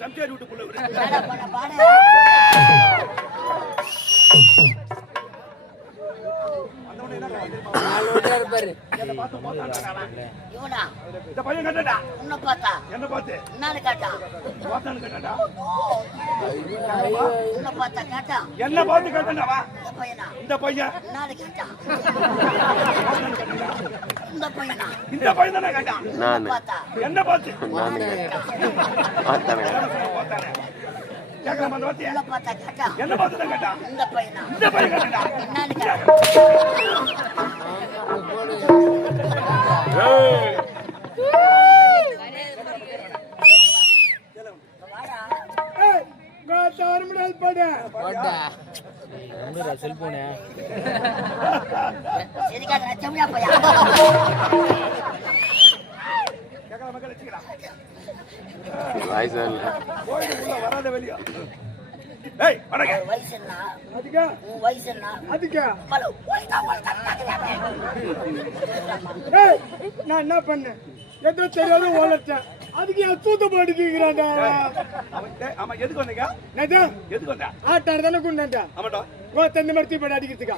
சம்சாரி வீட்டுக்குள்ள இந்த பையன் கேட்டா உன்னை பார்த்தா என்ன பார்த்து என்னன்னு கேட்டா பார்த்தான்னு கேட்டா உன்னை பார்த்தா கேட்டா என்ன பார்த்து கேட்டா இந்த பையன் என்னன்னு கேட்டா இந்த பையனா இந்த பையன் தானே கேட்டா நான் பார்த்தா என்ன பார்த்து நான் பார்த்தானே கேட்கலாம் அந்த வார்த்தை என்ன பார்த்தா கேட்டா என்ன பார்த்து கேட்டா இந்த பையனா இந்த பையன் கேட்டா என்னன்னு கேட்டா வராத வெளியா நான் என்ன பண்ணேன் எதோ தெரியாத ஓலட்டேன் அதுக்கு என் தூத்த போட்டுக்கிறான்டா ஆமா எதுக்கு வந்தீங்க எதுக்கு வந்தா ஆட்டாடு தானே கொண்டாண்டா ஆமாட்டா தந்த மாதிரி தீப்படி அடிக்கிறதுக்கா